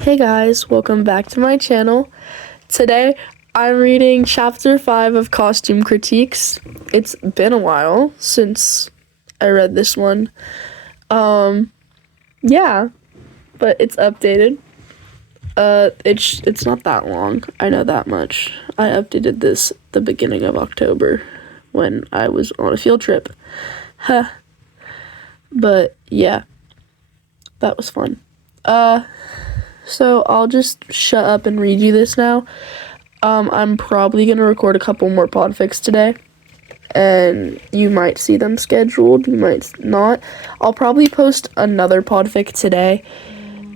Hey guys, welcome back to my channel. Today I'm reading chapter 5 of Costume Critiques. It's been a while since I read this one. Yeah, but it's updated. It's not that long, I know that much. I updated this the beginning of October when I was on a field trip. But yeah, that was fun. So I'll just shut up and read you this now. I'm probably going to record a couple more podfics today, and you might see them scheduled, you might not. I'll probably post another podfic today,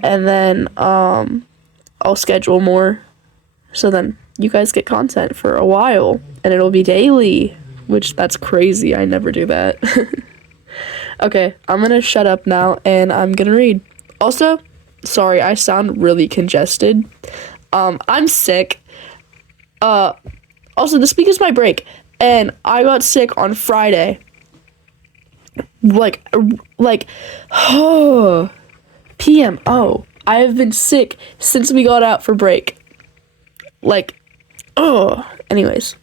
and then I'll schedule more, so then you guys get content for a while, and it'll be daily, which that's crazy. I never do that. Okay, I'm going to shut up now, and I'm going to read. Also, sorry, I sound really congested. I'm sick. Also, this week is my break, and I got sick on Friday. PMO. I have been sick since we got out for break. Anyways.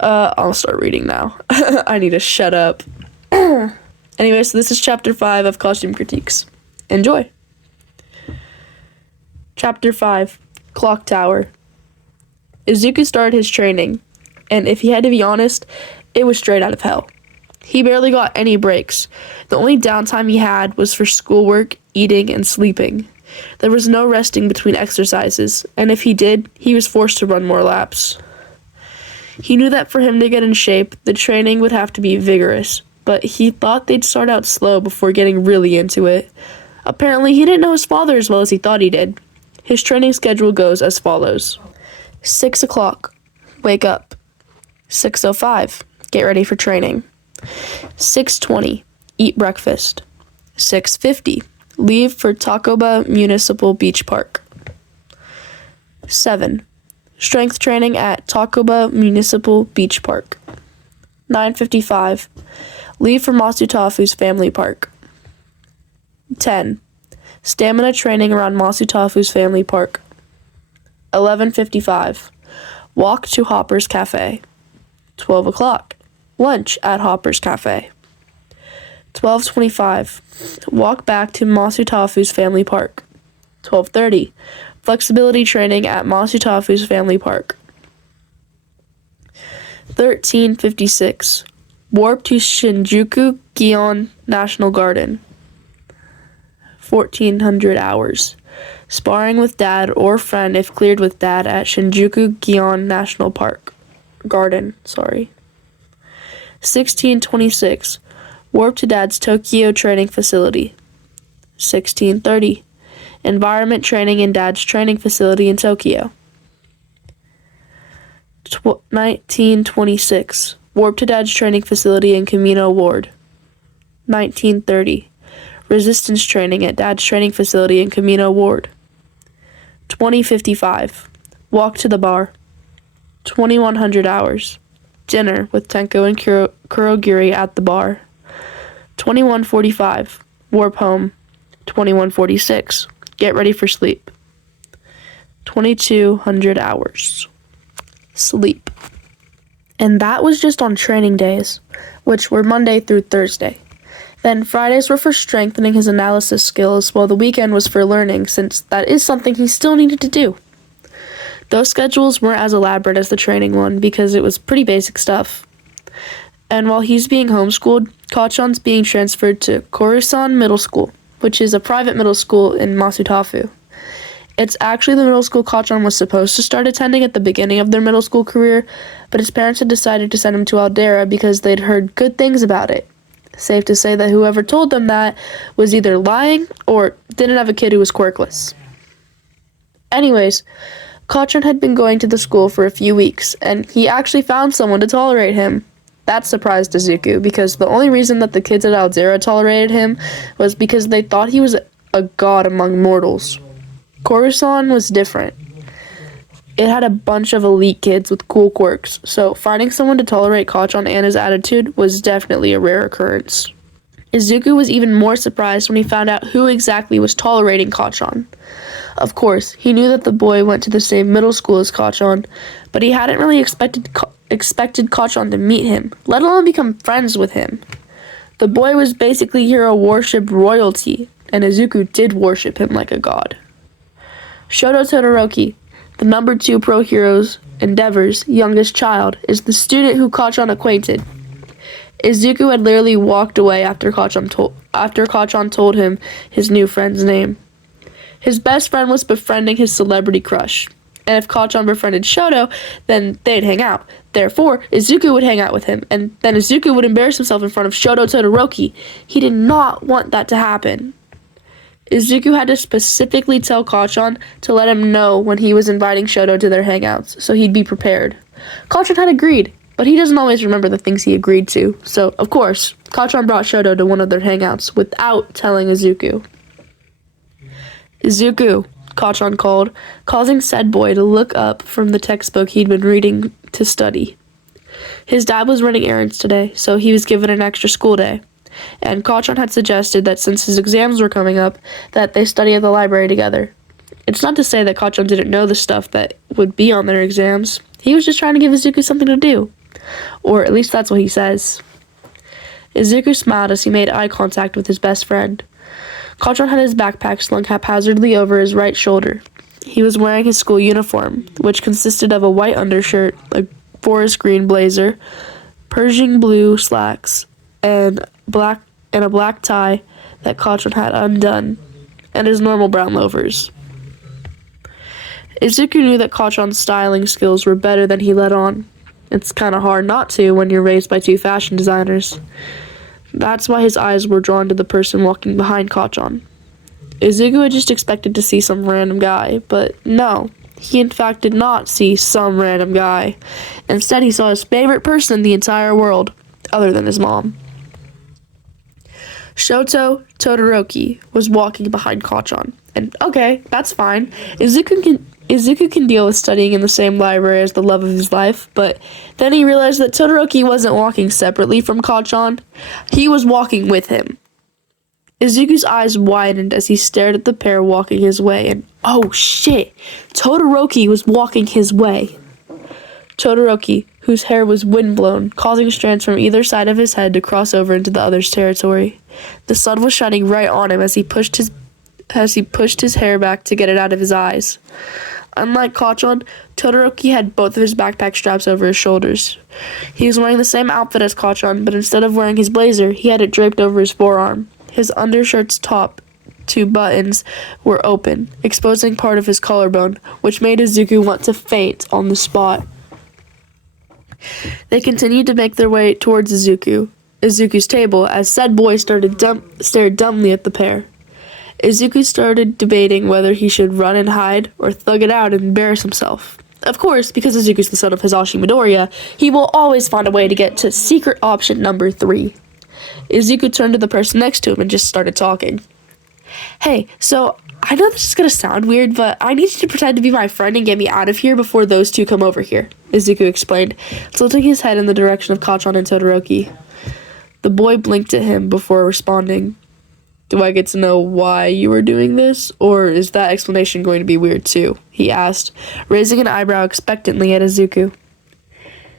I'll start reading now. I need to shut up. Anyway, so this is chapter 5 of Costume Critiques. Enjoy. Chapter 5, Clock Tower. Izuku started his training, and if he had to be honest, it was straight out of hell. He barely got any breaks. The only downtime he had was for schoolwork, eating, and sleeping. There was no resting between exercises, and if he did, he was forced to run more laps. He knew that for him to get in shape, the training would have to be vigorous, but he thought they'd start out slow before getting really into it. Apparently, he didn't know his father as well as he thought he did. His training schedule goes as follows. 6 o'clock, wake up. 6:05, get ready for training. 6:20, eat breakfast. 6:50, leave for Takoba Municipal Beach Park. 7, strength training at Takoba Municipal Beach Park. 9:55, leave for Masutafu's family park. 10, stamina training around Masutafu's family park. 11:55, walk to Hopper's Cafe. 12 o'clock, lunch at Hopper's Cafe. 12:25, walk back to Masutafu's family park. 12:30, flexibility training at Masutafu's family park. 13:56, warp to Shinjuku Gion National Garden. 1400 hours. Sparring with dad or friend if cleared with dad at Shinjuku Gion National Garden. 1626. Warp to dad's Tokyo training facility. 1630. Environment training in dad's training facility in Tokyo. 1926. Warp to dad's training facility in Camino Ward. 1930. Resistance training at dad's training facility in Camino Ward. 20:55, walk to the bar. 2100 hours, dinner with Tenko and Kurogiri at the bar. 21:45, warp home. 21:46, get ready for sleep. 2200 hours, sleep. And that was just on training days, which were Monday through Thursday. Then Fridays were for strengthening his analysis skills, while the weekend was for learning, since that is something he still needed to do. Those schedules weren't as elaborate as the training one, because it was pretty basic stuff. And while he's being homeschooled, Kachan's being transferred to Korusan Middle School, which is a private middle school in Masutafu. It's actually the middle school Kachan was supposed to start attending at the beginning of their middle school career, but his parents had decided to send him to Aldera because they'd heard good things about it. Safe to say that whoever told them that was either lying or didn't have a kid who was quirkless. Anyways, Kachan had been going to the school for a few weeks, and he actually found someone to tolerate him. That surprised Izuku, because the only reason that the kids at Aldera tolerated him was because they thought he was a god among mortals. Korusan was different. It had a bunch of elite kids with cool quirks, so finding someone to tolerate Kachan and his attitude was definitely a rare occurrence. Izuku was even more surprised when he found out who exactly was tolerating Kachan. Of course, he knew that the boy went to the same middle school as Kachan, but he hadn't really expected Kachan to meet him, let alone become friends with him. The boy was basically hero worship royalty, and Izuku did worship him like a god. Shoto Todoroki, the number 2 pro hero's Endeavor's youngest child, is the student who Kachan acquainted. Izuku had literally walked away after Kachan told him his new friend's name. His best friend was befriending his celebrity crush, and if Kachan befriended Shoto, then they'd hang out. Therefore, Izuku would hang out with him, and then Izuku would embarrass himself in front of Shoto Todoroki. He did not want that to happen. Izuku had to specifically tell Kachan to let him know when he was inviting Shoto to their hangouts, so he'd be prepared. Kachan had agreed, but he doesn't always remember the things he agreed to, so, of course, Kachan brought Shoto to one of their hangouts without telling Izuku. Izuku, Kachan called, causing said boy to look up from the textbook he'd been reading to study. His dad was running errands today, so he was given an extra school day. And Kachan had suggested that since his exams were coming up, that they study at the library together. It's not to say that Kachan didn't know the stuff that would be on their exams. He was just trying to give Izuku something to do. Or at least that's what he says. Izuku smiled as he made eye contact with his best friend. Kachan had his backpack slung haphazardly over his right shoulder. He was wearing his school uniform, which consisted of a white undershirt, a forest green blazer, Persian blue slacks, and a black tie that Kachan had undone, and his normal brown loafers. Izuku knew that Kachan's styling skills were better than he let on. It's kind of hard not to when you're raised by 2 fashion designers. That's why his eyes were drawn to the person walking behind Kachan. Izuku had just expected to see some random guy, but no, he in fact did not see some random guy. Instead, he saw his favorite person in the entire world, other than his mom. Shoto Todoroki was walking behind Kachan, and okay, that's fine. Izuku can deal with studying in the same library as the love of his life, but then he realized that Todoroki wasn't walking separately from Kachan. He was walking with him. Izuku's eyes widened as he stared at the pair walking his way, and oh shit, Todoroki was walking his way. Todoroki, whose hair was windblown, causing strands from either side of his head to cross over into the other's territory. The sun was shining right on him as he pushed his hair back to get it out of his eyes. Unlike Kachan, Todoroki had both of his backpack straps over his shoulders. He was wearing the same outfit as Kachan, but instead of wearing his blazer, he had it draped over his forearm. His undershirt's top 2 buttons were open, exposing part of his collarbone, which made Izuku want to faint on the spot. They continued to make their way towards Izuku's table, as said boy stared dumbly at the pair. Izuku started debating whether he should run and hide or thug it out and embarrass himself. Of course, because Izuku's the son of Izuku Midoriya, he will always find a way to get to secret option number 3. Izuku turned to the person next to him and just started talking. Hey, so I know this is going to sound weird, but I need you to pretend to be my friend and get me out of here before those 2 come over here, Izuku explained, tilting his head in the direction of Kachan and Todoroki. The boy blinked at him before responding. Do I get to know why you were doing this, or is that explanation going to be weird too? He asked, raising an eyebrow expectantly at Izuku.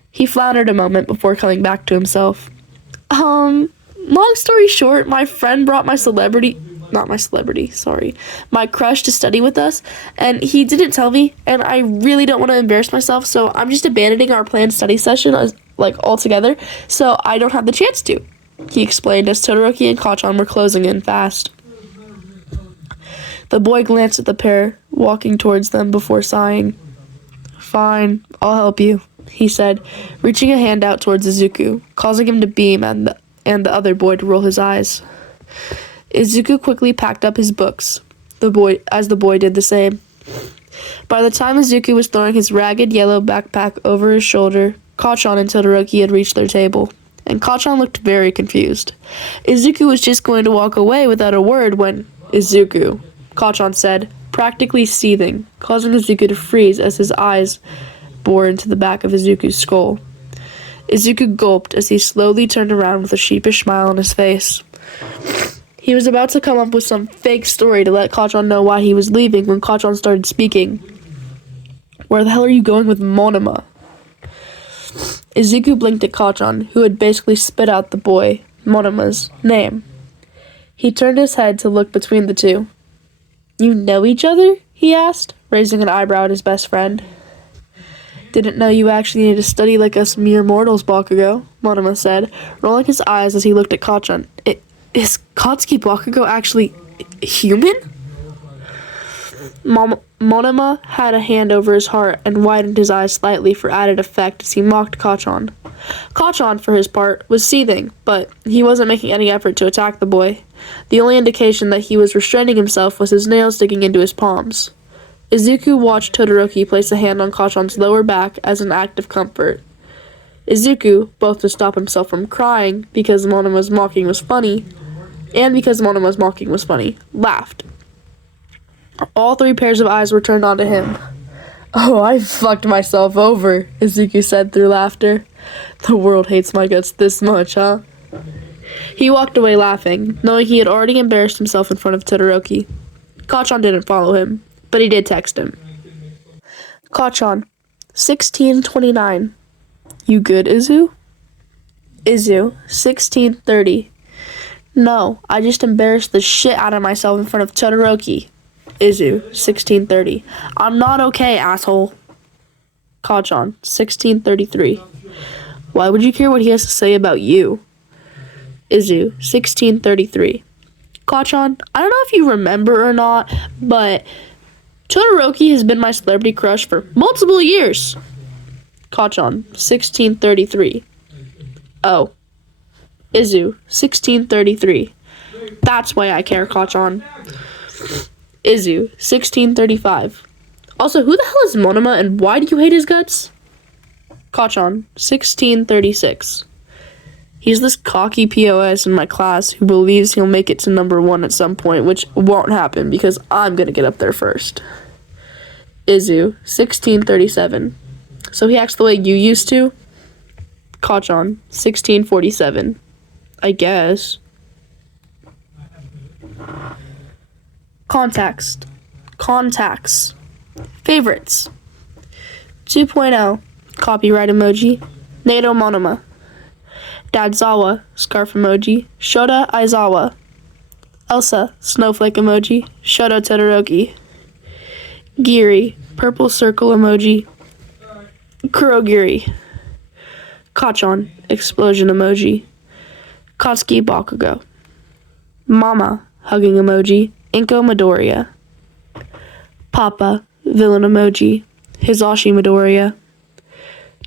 He floundered a moment before coming back to himself. Long story short, my friend brought my crush to study with us, and he didn't tell me, and I really don't want to embarrass myself, so I'm just abandoning our planned study session altogether, so I don't have the chance to, he explained as Todoroki and Kachan were closing in fast. The boy glanced at the pair, walking towards them before sighing. Fine, I'll help you, he said, reaching a hand out towards Izuku, causing him to beam and the other boy to roll his eyes. Izuku quickly packed up his books, the boy did the same. By the time Izuku was throwing his ragged yellow backpack over his shoulder, Kachan and Todoroki had reached their table, and Kachan looked very confused. Izuku was just going to walk away without a word when, Izuku, Kachan said, practically seething, causing Izuku to freeze as his eyes bored into the back of Izuku's skull. Izuku gulped as he slowly turned around with a sheepish smile on his face. He was about to come up with some fake story to let Kachan know why he was leaving when Kachan started speaking. Where the hell are you going with Monoma? Izuku blinked at Kachan, who had basically spit out the boy, Monoma's, name. He turned his head to look between the two. You know each other? He asked, raising an eyebrow at his best friend. Didn't know you actually needed to study like us mere mortals, Bakugo, Monoma said, rolling his eyes as he looked at Kachan. Is Katsuki Bakugo actually human? Monoma had a hand over his heart and widened his eyes slightly for added effect as he mocked Kachan. Kachan, for his part, was seething, but he wasn't making any effort to attack the boy. The only indication that he was restraining himself was his nails digging into his palms. Izuku watched Todoroki place a hand on Kachan's lower back as an act of comfort. Izuku, both to stop himself from crying because Monoma's mocking was funny, and because Monoma's mocking was funny, laughed. All three pairs of eyes were turned onto him. Oh, I fucked myself over, Izuku said through laughter. The world hates my guts this much, huh? He walked away laughing, knowing he had already embarrassed himself in front of Todoroki. Kachan didn't follow him, but he did text him. Kachan, 1629. You good, Izu? Izu, 1630. No, I just embarrassed the shit out of myself in front of Todoroki. Izu, 1630. I'm not okay, asshole. Kachan, 1633. Why would you care what he has to say about you? Izu, 1633. Kachan, I don't know if you remember or not, but Todoroki has been my celebrity crush for multiple years. Kachan, 1633. Oh. Izu, 1633. That's why I care, Kachan. Izu, 1635. Also, who the hell is Monoma and why do you hate his guts? Kachan, 1636. He's this cocky POS in my class who believes he'll make it to number 1 at some point, which won't happen because I'm gonna get up there first. Izu, 1637. So he acts the way you used to? Kachan, 1647. I guess. Contacts. Favorites. 2.0. Copyright emoji. Nato Monoma. Dadzawa. Scarf emoji. Shota Aizawa. Elsa. Snowflake emoji. Shota Todoroki. Giri. Purple circle emoji. Kurogiri. Kachan. Explosion emoji. Katsuki Bakugo. Mama. Hugging emoji. Izuku Midoriya. Papa. Villain emoji. Hisashi Midoriya.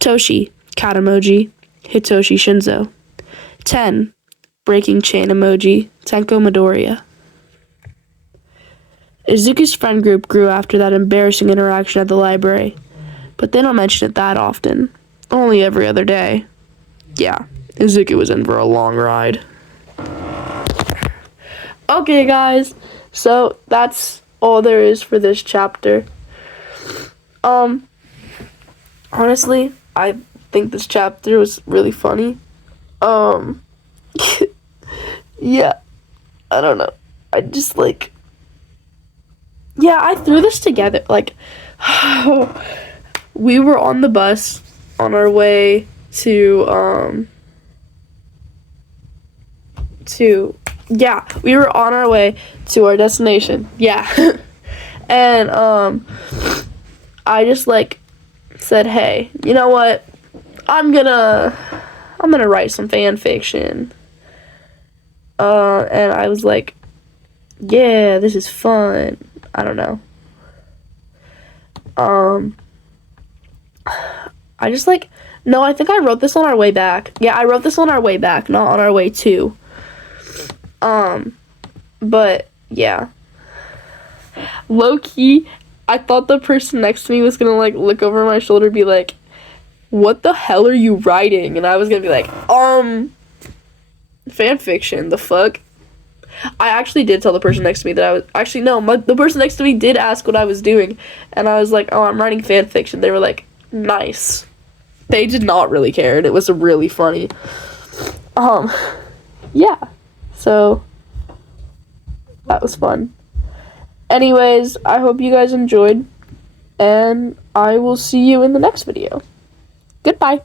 Toshi. Cat emoji. Hitoshi Shinzo. 10. Breaking chain emoji. Tenko Midoriya. Izuku's friend group grew after that embarrassing interaction at the library, but they don't mention it that often. Only every other day. Yeah, Izuku was in for a long ride. Okay, guys, so that's all there is for this chapter. Honestly, I think this chapter was really funny. Yeah, I don't know. I just I threw this together. We were on the bus on our way we were on our way to our destination. Yeah. And, I just, said, hey, you know what? I'm gonna write some fan fiction. And I was like, yeah, this is fun. I don't know. No, I think I wrote this on our way back. Yeah, I wrote this on our way back, not on our way to. But, yeah. Low-key, I thought the person next to me was gonna, look over my shoulder and be like, what the hell are you writing? And I was gonna be like, fanfiction, the fuck? I actually did tell the person next to me that I was, the person next to me did ask what I was doing, and I was like, oh, I'm writing fanfiction. They were like, nice. They did not really care, and it was really funny. Yeah. So that was fun. Anyways, I hope you guys enjoyed, and I will see you in the next video. Goodbye.